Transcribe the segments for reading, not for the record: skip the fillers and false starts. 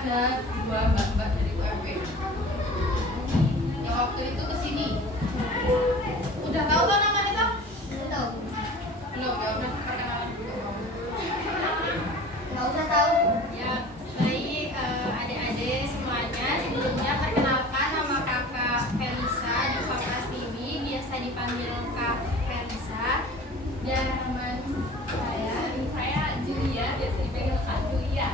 ada dua mbak-mbak dari UMP yang waktu itu kesini. Udah tahu kan namanya toh? Tahu. Belum, ya udah perkenalan dulu. Nggak usah tahu. Ya, baik adik-adik semuanya. Sebelumnya perkenalkan nama kakak Felisa di Fakultas TV, biasa dipanggil Kak Felisa. Dan teman saya Julia, biasa dipanggil Kak Julia.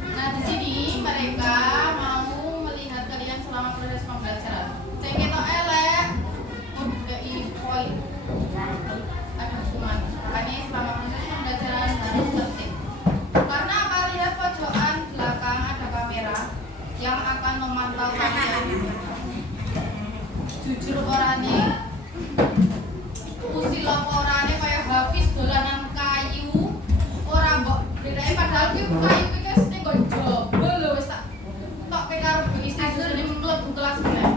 Nah, di sini mereka mau melihat kalian selama proses pembelajaran. Saya ketok elek, mau diberi poin. Ada hukuman. Makanya selama proses pembelajaran harus tertib. Karena apa? Lihat pojokan belakang ada kamera yang akan memantau kalian. Jujur orane, usil orane kayak Hafiz dolanan kayu, ora mbok bedane padahal ki kayu ki wis ning nggon jaba lho wis tak karo bengi sisune mlebu kelas meneh.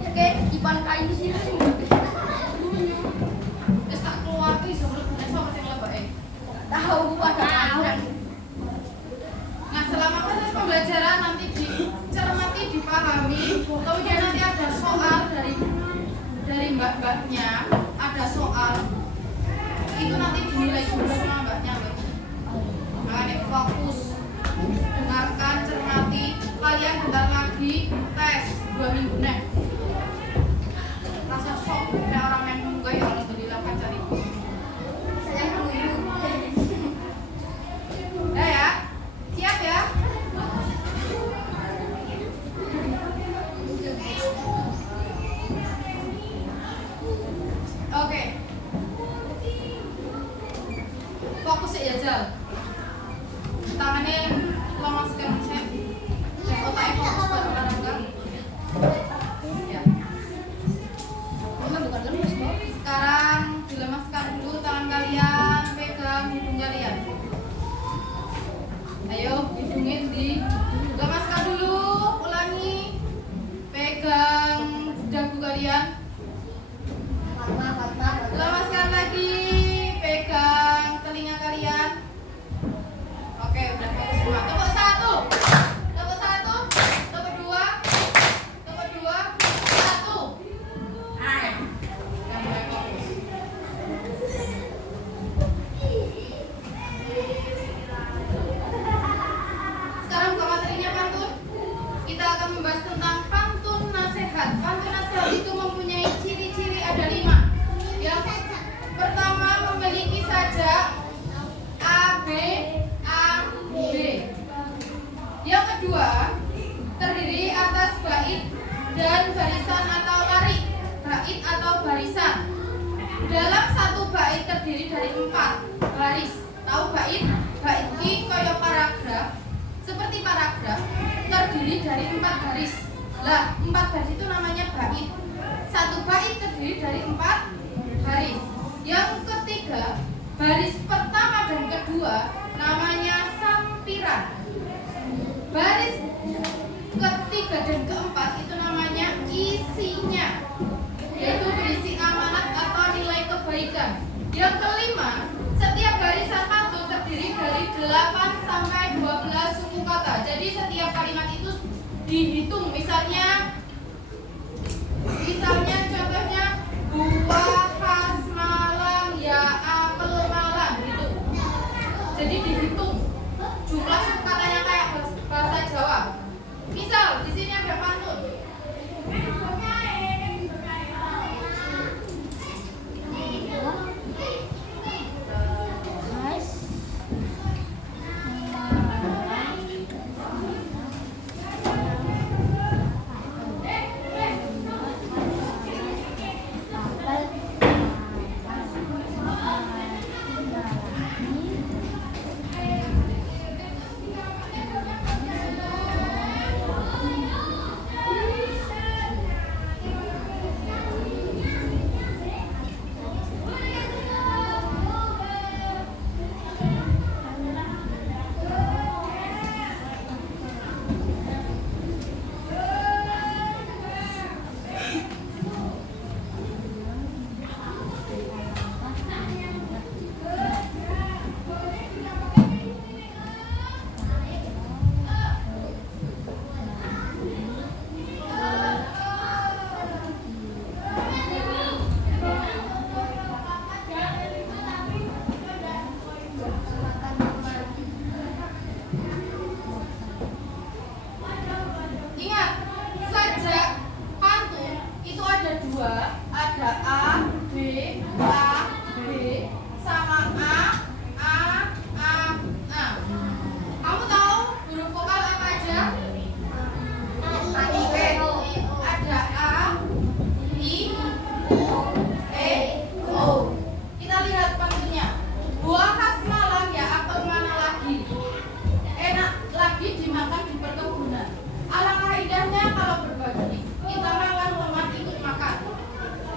Oke, ipan kayu sih. Wis tak keluar ki iso mlebu nek sapa sing lebake. Tahu pada tahu. Nah, selama proses pembelajaran nanti dicermati, dipahami, kemudian nanti ada soal dari mbak-mbaknya, ada soal itu nanti dinilai dulu sama mbaknya loh. Makanya fokus, dengarkan, cermati, kalian bentar lagi tes 2 minggu nek. Rasa shock, kayak orang yang munggah ya alhamdulillah kan cari. Saya dulu. Udah ya, siap ya? Oke. Fokus ya Jal. Tangannya lemaskan saya. Dan otaknya fokus buat olahraga. Ya. Sekarang dilemaskan dulu tangan kalian, pegang hidung kalian. Ayo, hidungin dilemaskan dulu, ulangi. Pegang dagu kalian. Lemaskan lagi, pegang telinga kalian. Oke, udah fokus semua. Tepuk 1, tepuk 1, tepuk 2, tepuk 2, 1. Oke, udah mulai fokus. Sekarang buka materinya pantun. Kita akan membahas tentang pantun nasihat. Pantun nasihat itu mempunyai ciri-ciri ada 5. Yang pertama memiliki sajak A, B, A, B. Yang kedua terdiri atas bait dan barisan atau larik. Bait atau barisan. Dalam satu bait terdiri dari 4 baris. Tahu bait? Bait ki kaya paragraf. Seperti paragraf terdiri dari 4 baris. Lah, 4 baris itu namanya bait. Satu bait terdiri dari 4 baris. Yang ketiga, baris pertama dan kedua namanya sampiran. Baris ketiga dan keempat itu namanya isinya, yaitu berisi amanat atau nilai kebaikan. Yang kelima, setiap barisan pantun terdiri dari 8 sampai 12 suku kata. Jadi setiap kalimat itu dihitung. Misalnya contohnya buah khas Malang ya apel Malang gitu. Jadi dihitung jumlah suku katanya kayak bahasa Jawa. Misal di sini ada pantun.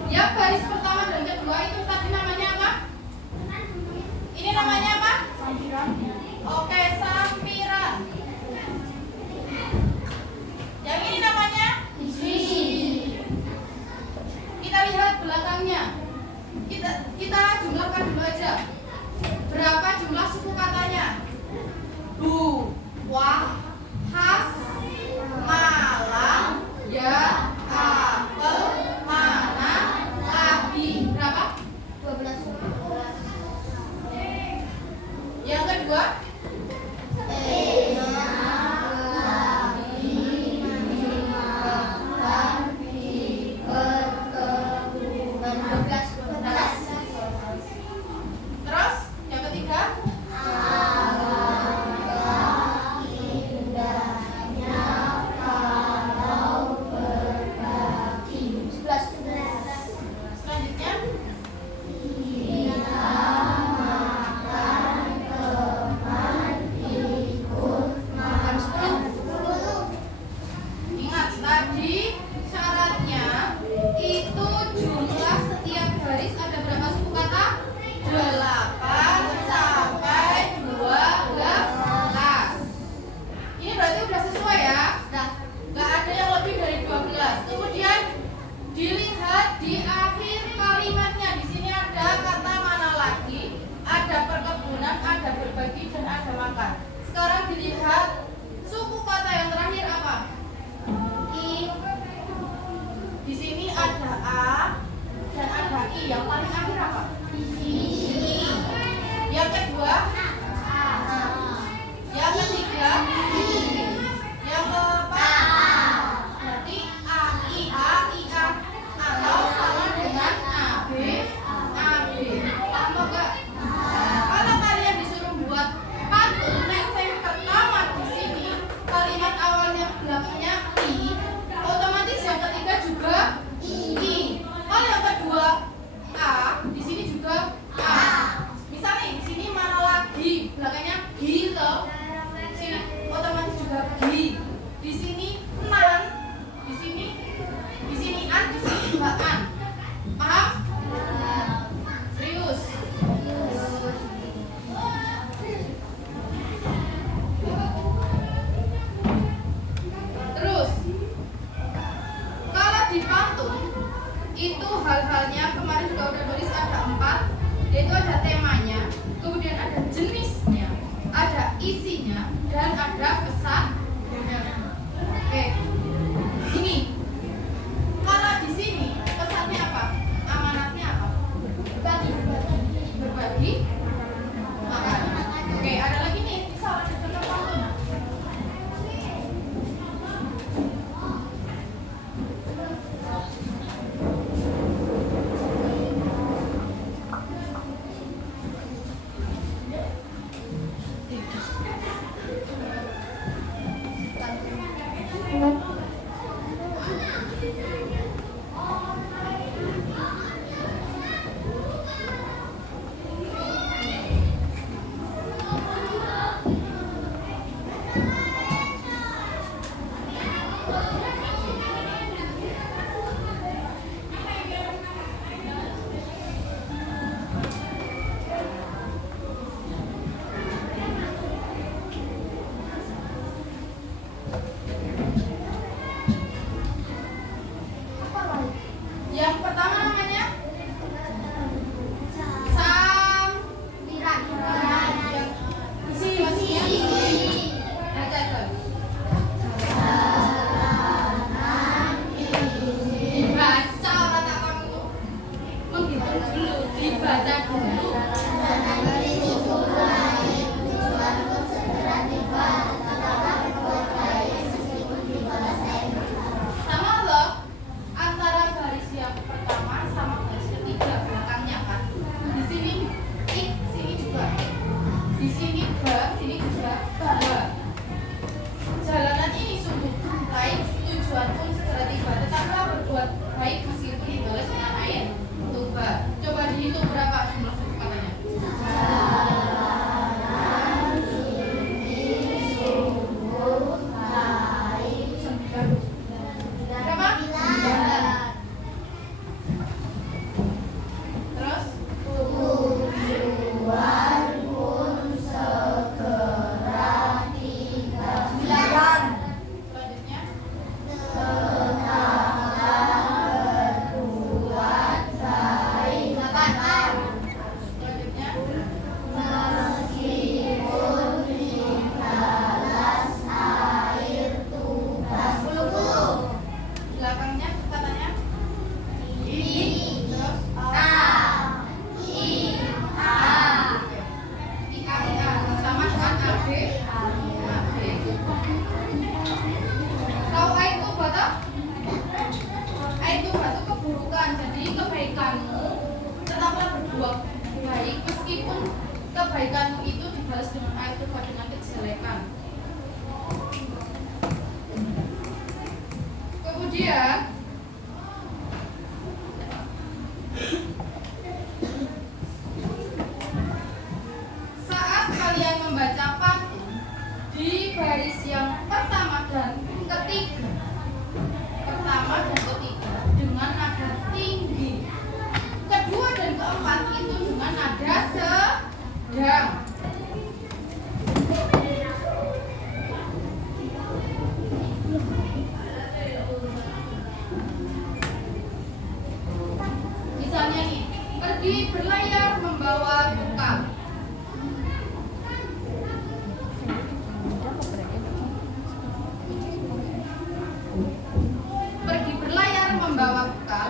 Yang baris pertama dan kedua itu tadi namanya apa? Ini namanya apa? Sampiran. Oke, sampiran. Yang ini namanya? Kita lihat belakangnya. Kita jumlahkan dulu aja. Berapa jumlah suku katanya? Bu, wah, has, malang, ya, apel, mana, lagi. Berapa? 12. Yang kedua? Terus yang ketiga? Selanjutnya? Ingat tadi syaratnya itu jumlah setiap baris ada berapa suku kata? 8 sampai 12. Ini berarti udah sesuai ya? Nggak ada yang lebih dari 12. Kemudian dilihat di akhir kalimatnya. Di sini ada kata mana lagi? Ada perkebunan, ada berbagi, dan ada makan. Sekarang dilihat suku kata yang terakhir apa? I. Di sini ada A dan ada I. Yang paling akhir apa? I. Yang kedua? Yang ketiga? Yang keempat? Berarti A, I, A, I, A. Atau sama dengan A, B, A, B. Paham enggak? Kalau kalian disuruh buat pantun yang pertama di sini, kalimat awalnya belakangnya I, otomatis yang ketiga juga I. Kalau yang kedua A, di sini juga A. Misal nih, di sini mana lagi belakangnya G loh. Sini otomatis juga G. Di sini nan, di sini an, di sini juga an. Paham? Serius? Terus, kalau di pantun itu hal-halnya kemarin juga udah nulis ada 4, yaitu ada temanya, kemudian ada jenisnya, ada isinya, dan ada pesannya. Oke, ini kalau di sini pesannya apa? Amanatnya apa? Berbagi, makan. Oke, ada lagi nih, misal ada contoh pantun. Yang pertama namanya sampiran. Yang isi maksudnya baca aja. Dibaca orang tak kamu menghitung dulu, dibaca dulu. Sama loh antara baris yang pertama sama baris ketiga belakangnya kan. Di sini ik, sini juga ik. Di sini ba, sini juga ba. Jalanan ini sungguh baik, tujuan pun segera tiba. Tetaplah berbuat baik meskipun dibalas dengan air. Untuk ba. Coba dihitung berapa jumlah suku kebaikanmu, tetaplah berbuat baik meskipun kebaikanmu itu dibalas dengan air tufa dengan kejelekan. Kemudian saat kalian membaca pantun di baris yang pertama dan ketiga dengan nada tinggi, kedua dan keempat itu dengan nada sedang. Misalnya nih, pergi berlayar membawa bekal. Pergi berlayar membawa bekal,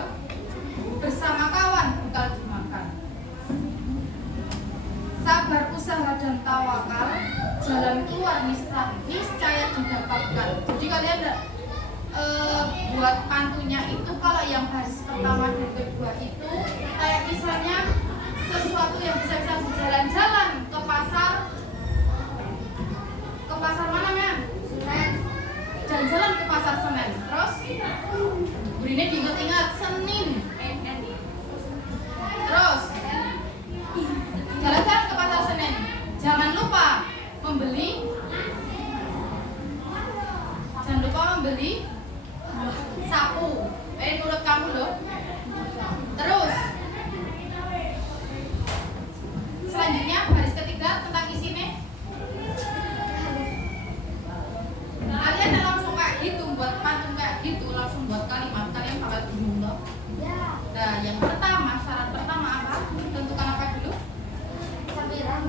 bersama kawan bekal dimakan. Sabar, usaha dan tawakal, jalan keluar niscaya didapatkan. Jadi kalian buat pantunnya itu kalau yang baris pertama dan kedua itu kayak misalnya sesuatu yang bisa jalan-jalan ke pasar mana men? Jalan-jalan ke pasar Senen. Terus burine diingat-ingat Senin. Terus jalan-jalan ke pasar Senen. Jangan lupa membeli sapu. Menurut kamu loh. Terus selanjutnya baris ketiga tentang isinya. Kalian langsung kayak gitu buat pantun kayak gitu, langsung buat kalimat, kalian bakal bingung loh. Nah, yang pertama, syarat pertama apa? Tentukan apa dulu? Sampiran.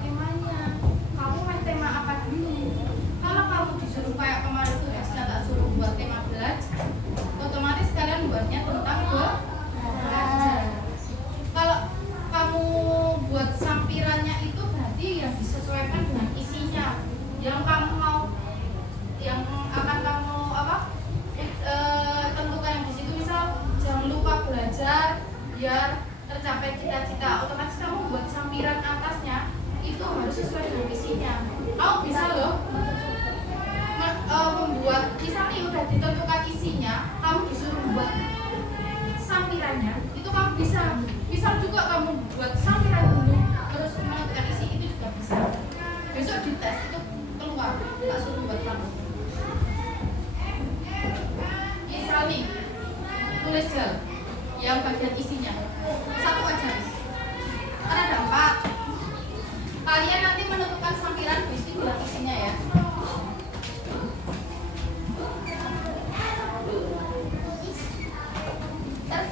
Temanya. Kamu main tema apa dulu? Kalau kamu disuruh kayak kemarin tuh ya, saya tak suruh buat tema belajar, otomatis kalian buatnya tentang belajar. Kalau kamu buat sampirannya itu berarti yang disesuaikan dengan isinya yang kamu mau, yang akan kamu tentukan yang di situ. Misal jangan lupa belajar biar tercapai cita-cita, otomatis kamu buat sampiran atasnya itu harus sesuai dengan isinya. Kamu bisa loh membuat, misalnya udah ditentukan isinya, kamu disuruh buat sampirannya, itu kamu bisa juga kamu buat sampiran dulu terus menentukan isi, itu juga bisa. Besok di tes itu keluar, tak suruh buat kamu. Misal nih, tulis jel yang bagian isinya satu aja guys. Kan ada 4. Kalian nanti menentukan sampiran isi bilang isinya ya. Kan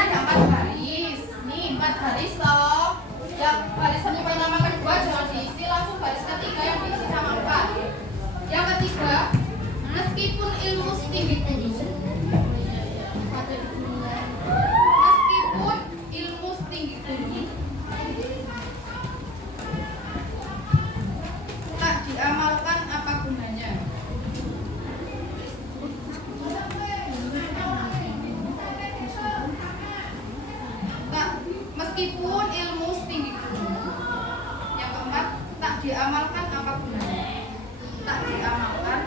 ada 4 baris. Nih 4 baris loh. Yang baris sampai nama kedua jangan diisi, langsung baris ketiga yang diisi sama 4. Yang ketiga, meskipun ilmu setinggi gunung, tak diamalkan apa gunanya. Meskipun ilmu setinggi gunung. Yang keempat, tak diamalkan apa gunanya. Tak diamalkan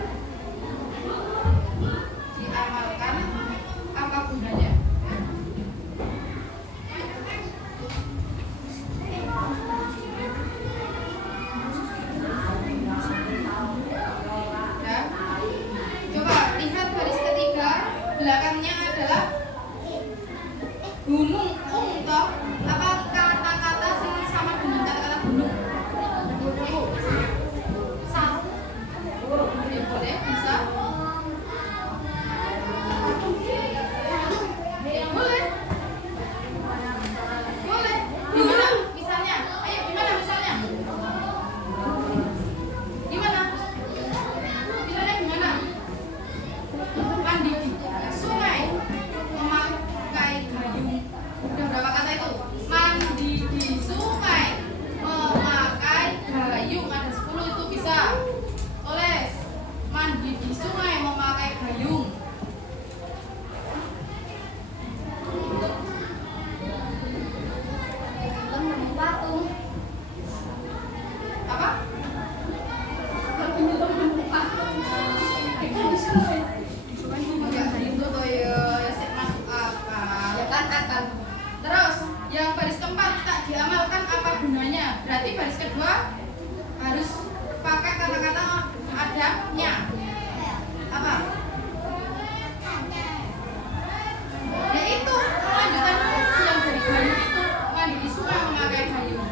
nyelamnya. Apa? Ya itu lanjutan yang dari gayung itu, mandi di sungai memakai gayung.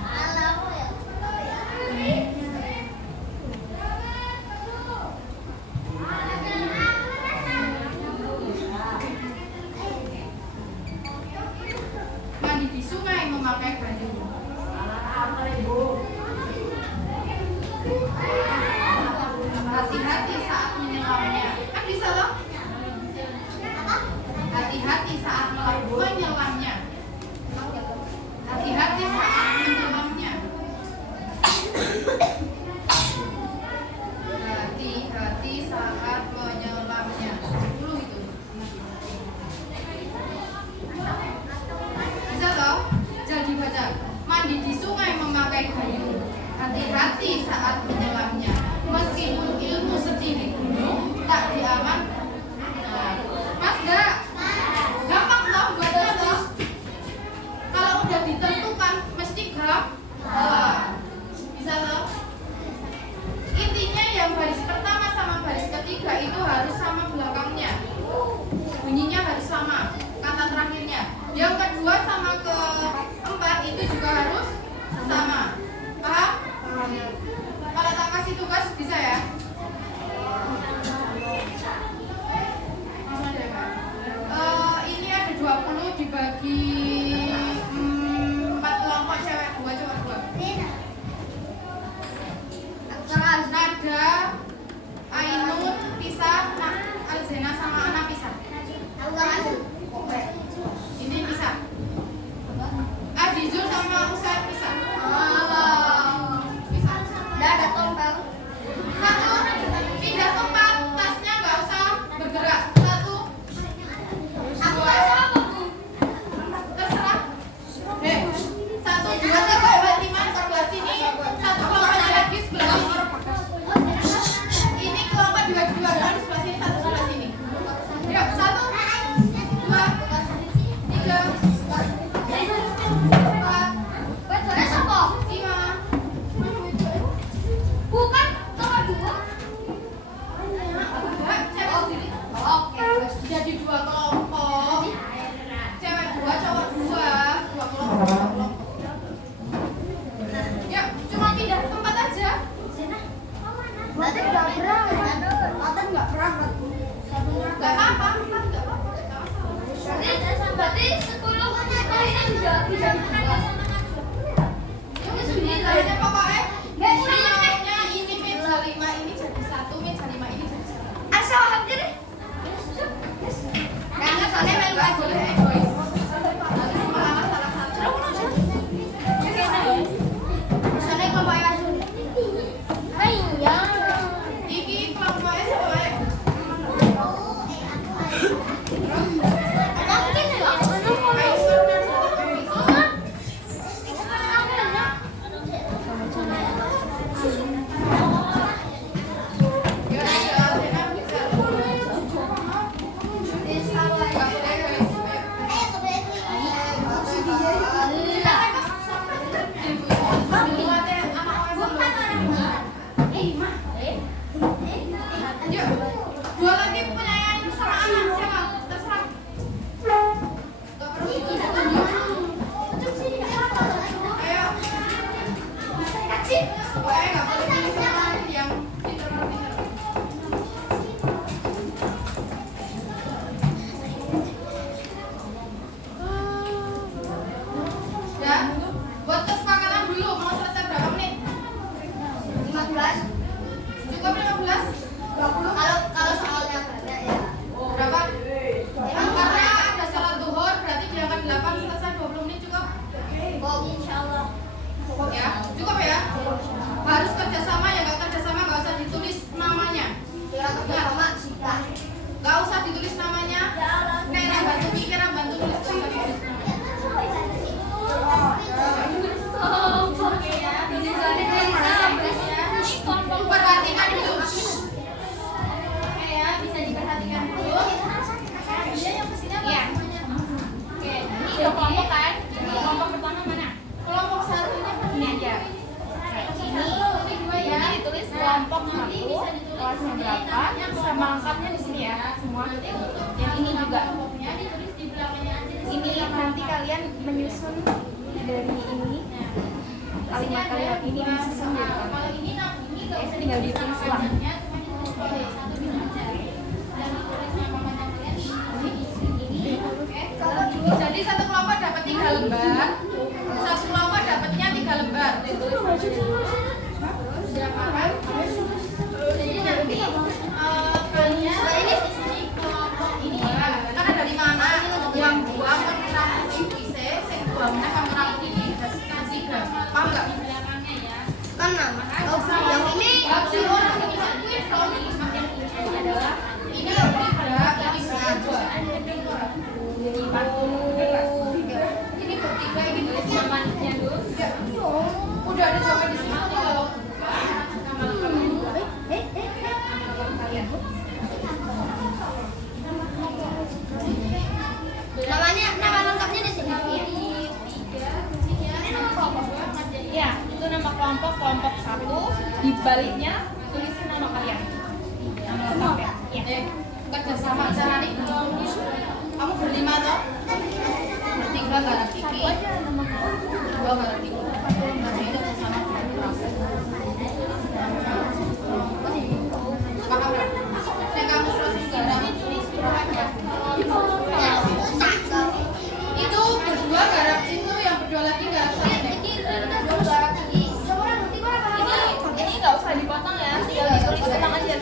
Mandi di sungai memakai gayung. Hati-hati saat menyelamnya. Kan bisa loh? Hati-hati saat menyelamnya. Hati-hati saat menyelamnya. Hati-hati saat menyelamnya. 10 itu. Bisa loh? Jadi baca. Mandi di sungai memakai gayung. Hati-hati saat menyelamnya. Meskipun ilmu setinggi gunung tak diaman. Nah, pas gak? Gampang loh buatnya loh. Kalau udah ditentukan mesti gampang. Bisa loh. Intinya yang baris pertama sama baris ketiga itu harus sama belakangnya. Bunyinya harus sama. Kata terakhirnya. Yang kedua sama keempat itu juga harus sama. Paham? Kalau tak kasih tugas bisa ya? Ini ada 20 dibagi 4 kelompok, cewek 2, cowok 2. Nada, Ainun, Pisa, Alzena sama Ana Pisa. Ini Pisa. Azizul sama Usaid Pisa. Ada tombak. Satu, pindah tempat, tasnya nggak usah bergerak. Satu, dua, terserah. 1, 2, 3, 4, 5 sebelah sini. Satu kelompok lagi sebelah sini. Ini kelompok dibagi dua, di sebelah sini, satu sebelah sini. Yuk, 1, 2, 3, 4, 5. Bukan nomor 2. Oke, jadi 2 kelompok. Cewek 2, cowok 2. 2 kelompok. Ya, cuma pindah tempat aja. Berarti nggak berangkat. Nggak berangkat. Gak apa-apa, nggak apa-apa. Berarti 10 ini juga bisa dipakai sama Najwa. Ini sebenarnya pokoknya maunya ini meja 5 ini jadi 1, meja 5 ini jadi 1. Asal hampir. Karena soalnya melu aja boleh egois. Nanti malah salah satu. Soalnya kelompoknya Azul. Iya. Iki kelompoknya sesuai. Mungkin nggak? kelompok kan? Kelompok pertama mana? Kelompok satunya begini aja. Ini dua ya. Ini ditulis kelompok 1 kelasnya berapa? apa sama lengkapnya di sini ya semua. Yang ini juga. Ini nanti kalian menyusun dari ini. Kalimat ini disusun dari kalian. Tinggal ditulis ulang. Jadi satu kelompok dapat 3 lembar, satu kelompok dapatnya 3 lembar. Jadi nanti kalian ini kelompok ini kan ada 5 anak, yang 2 menang puisi, yang 2 menang kamu rangkum ini, 3. Paham nggak? Kan yang ini Si orang ini adalah ini yang 3, ini 2. Jadi pantun. Ini bertiga, ini Tulis namanya dulu. udah ada sampai di sini kalau nama lengkapnya di sini. Ya, itu nama kelompok 1. Di baliknya tulisin nama kalian. Nama lengkapnya. Ya. kerja sama cara nih. Kamu berlima toh? Bertiga nggak ada Kiki. Dua nggak ada Kiki. Nanti kerja sama proses. Paham nggak? Nek kamu proses garam tulis suratnya. Itu berdua garap situ, yang berdua lagi garap sana deh. Ini nggak usah dipotong ya, tinggal ditulis ulang aja.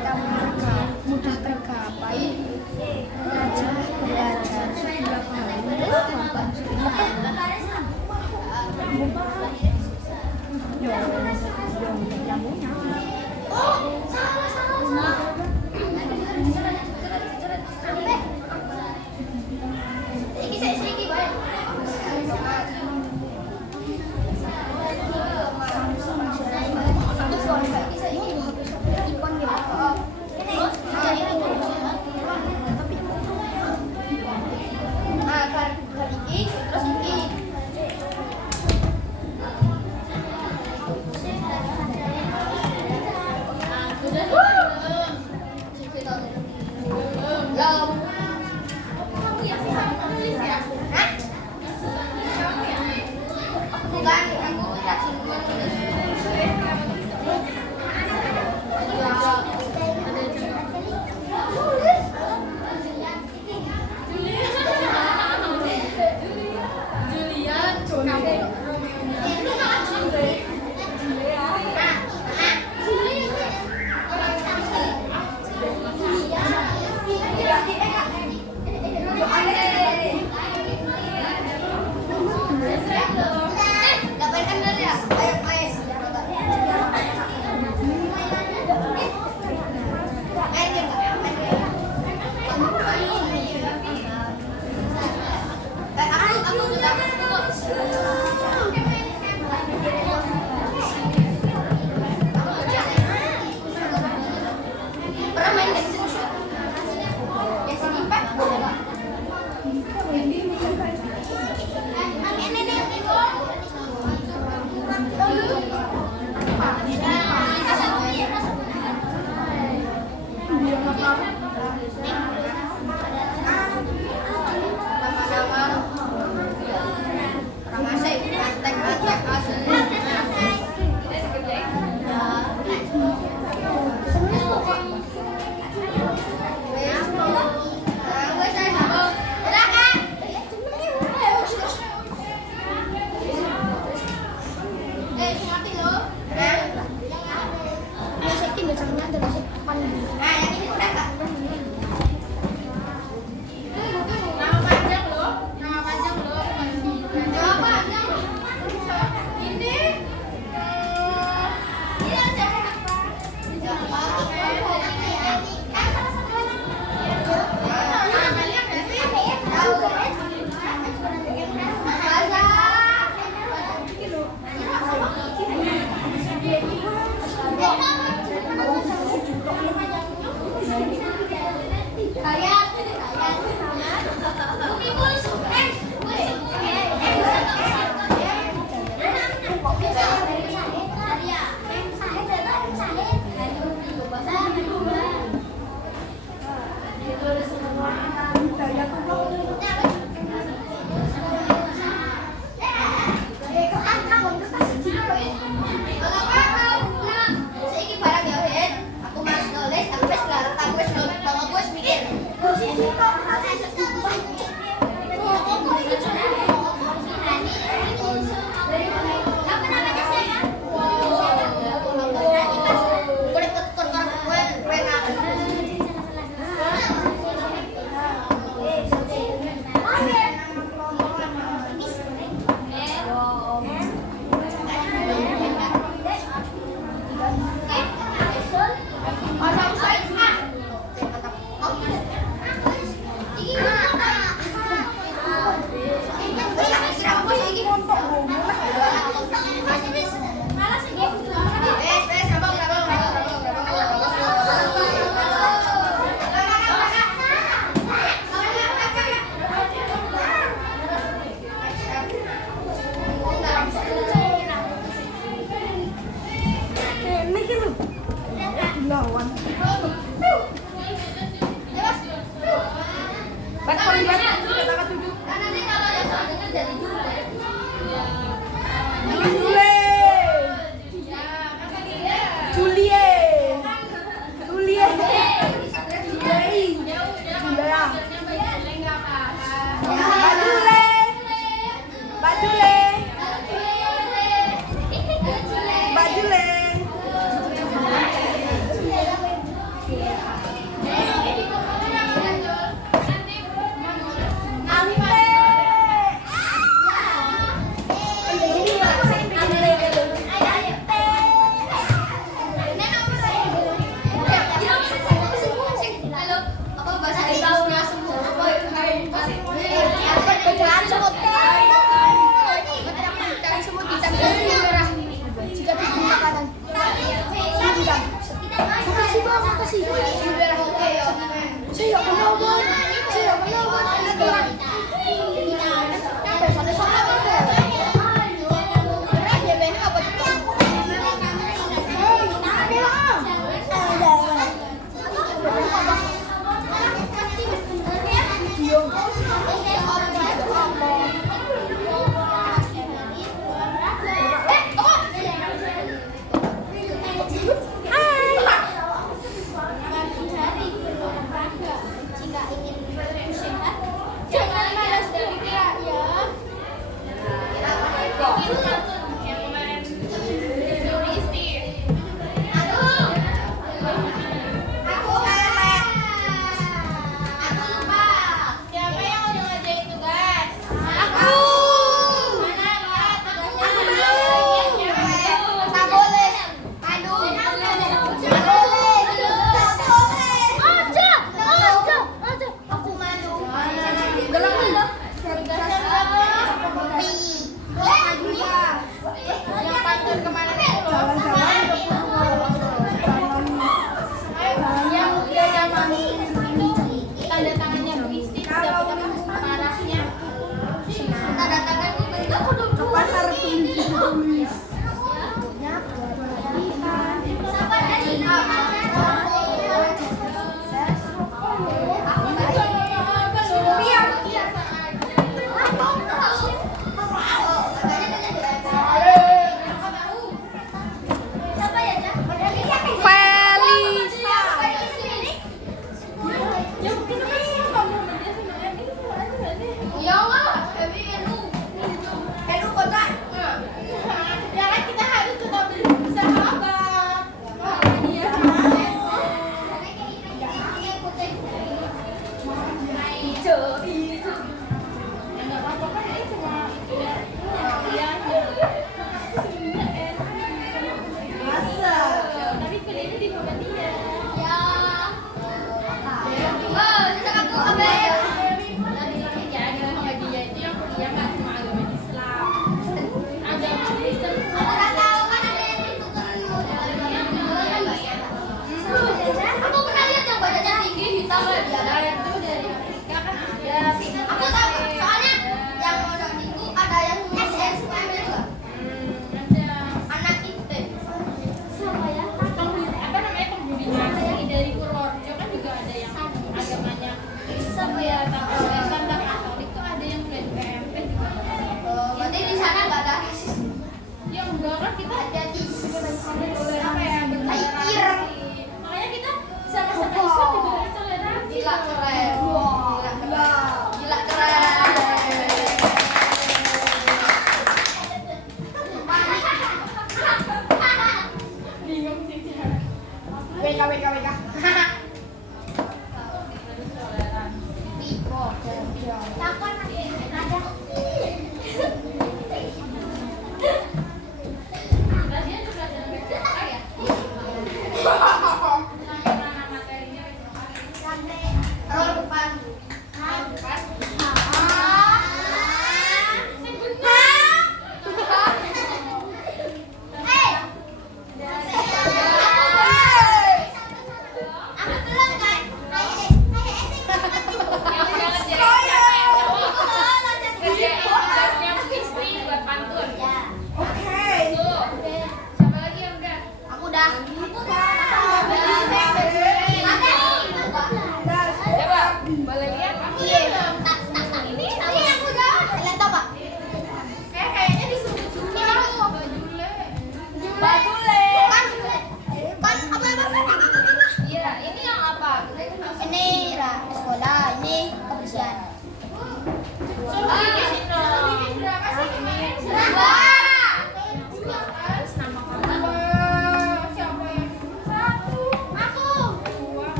cita-cita mereka mudah tergapai. Belajar sebuah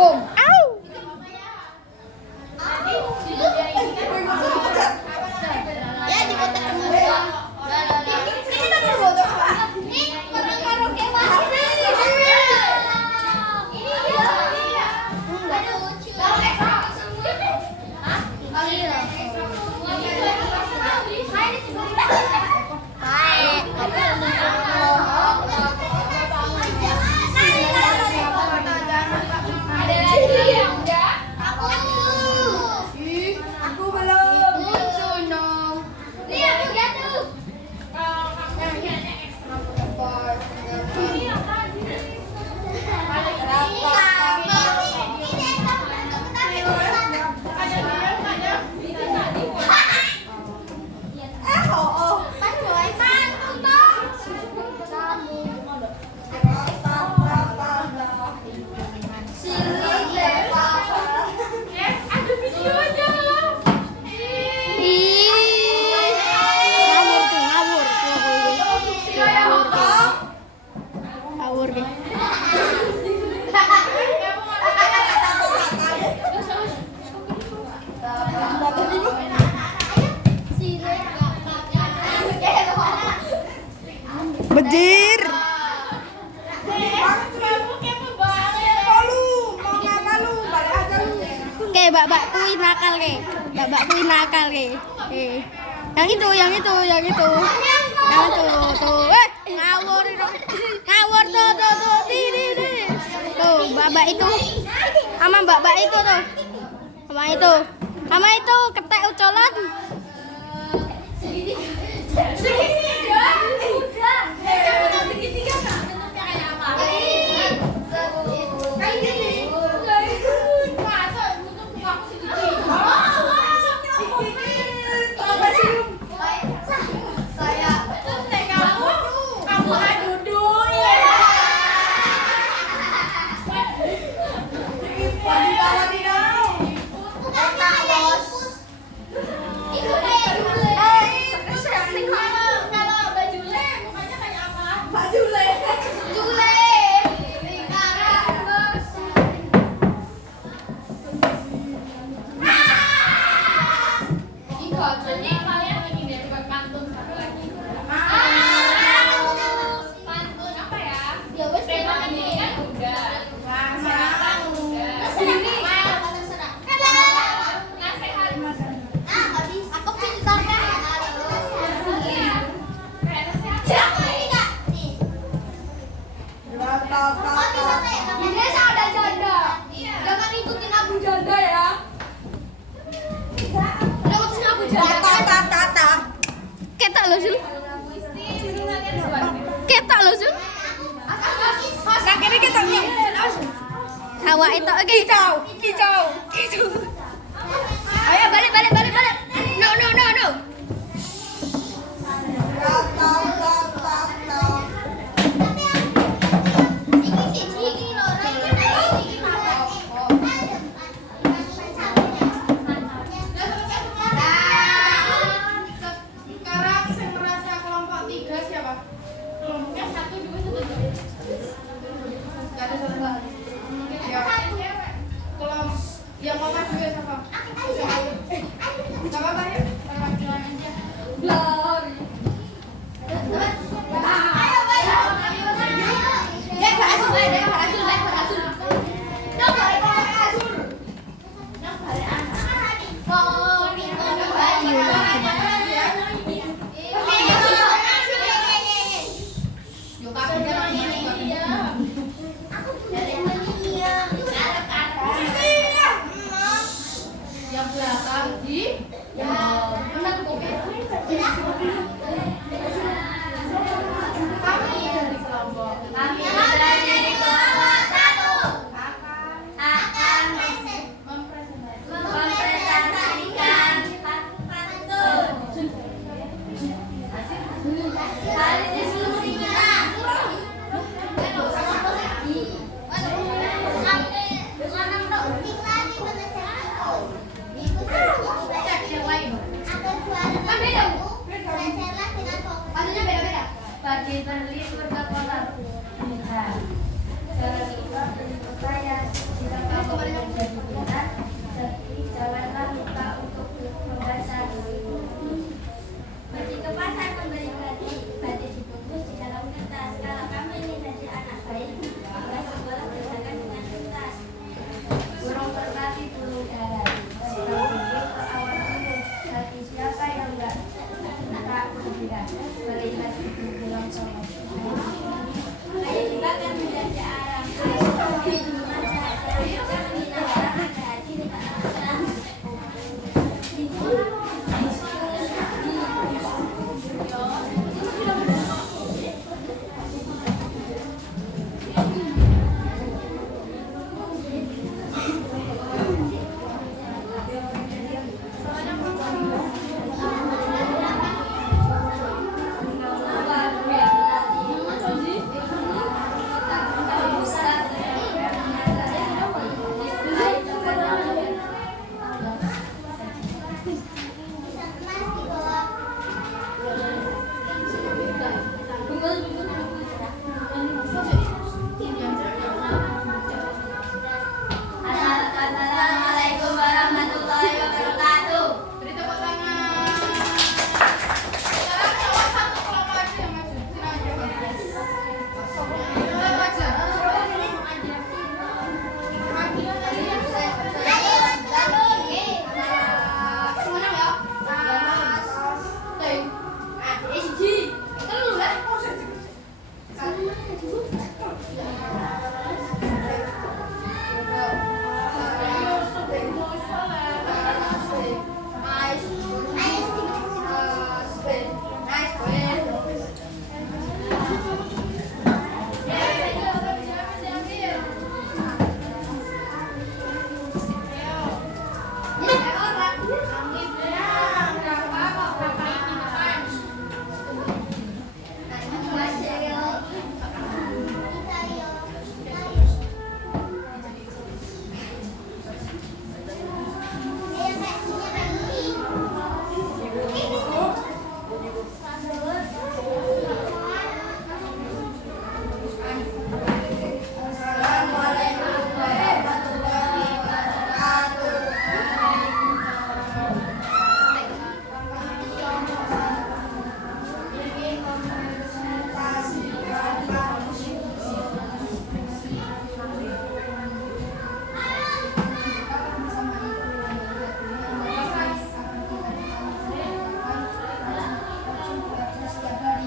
Ya dibotak semua. Ini nomor bodoh. Ini orang karaoke wah. Ini dia. Aduh lucu. Hah? Iya. Bejir. Kayak babak kui nakal ke. Babak kui nakal ke. Yang itu tuh. Ngawur itu. Ngawur tuh. Tuh, babak itu. Sama babak itu tuh. Sama itu ketek ucolan. Ketak lo Sul. Kakeknya ketaknya. Awak itu kicau. Ayo balik. No. Yang mama juga siapa? Gak apa-apa ya, perwakilan aja. Yang belakang di menang kopi. Kami dari kelompok. Kami dari kelompok 1 akan mempresentasikan pantun. Hari ini seluruh kita. Bagi terlibur ke kota. Jangan lupa beri percaya. Jika kamu ingin menjadi benar, janganlah lupa untuk membaca. Pergi ke pasar membeli batik dibungkus di dalam kertas. Kalau kamu ingin jadi anak baik, maka sekolah bersihkan dengan kertas. Burung merpati bulu darat, sedang tinggi ke awan penuh. Bagi siapa yang tak gembira melihat ibu pulang sama. Ayo kita akan menjadi arang. Assalamualaikum warahmatullahi wabarakatuh. Beri tepuk tangan. Sekarang nomor 1 kelompok aja yang maju. Silakan aja.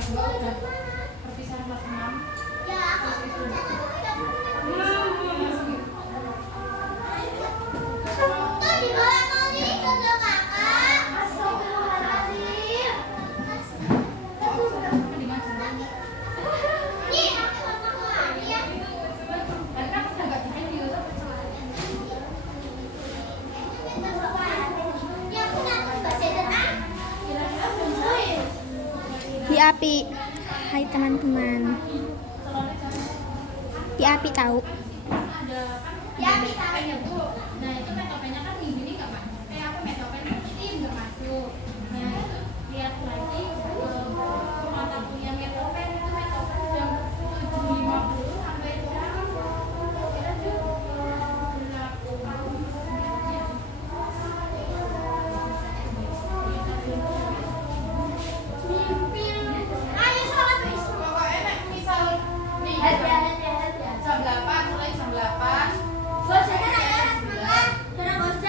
kelas 2 udah perpisahan kelas 6. Di Api. Hai teman-teman. Di Api tahu. Nah itu PKP-nya kan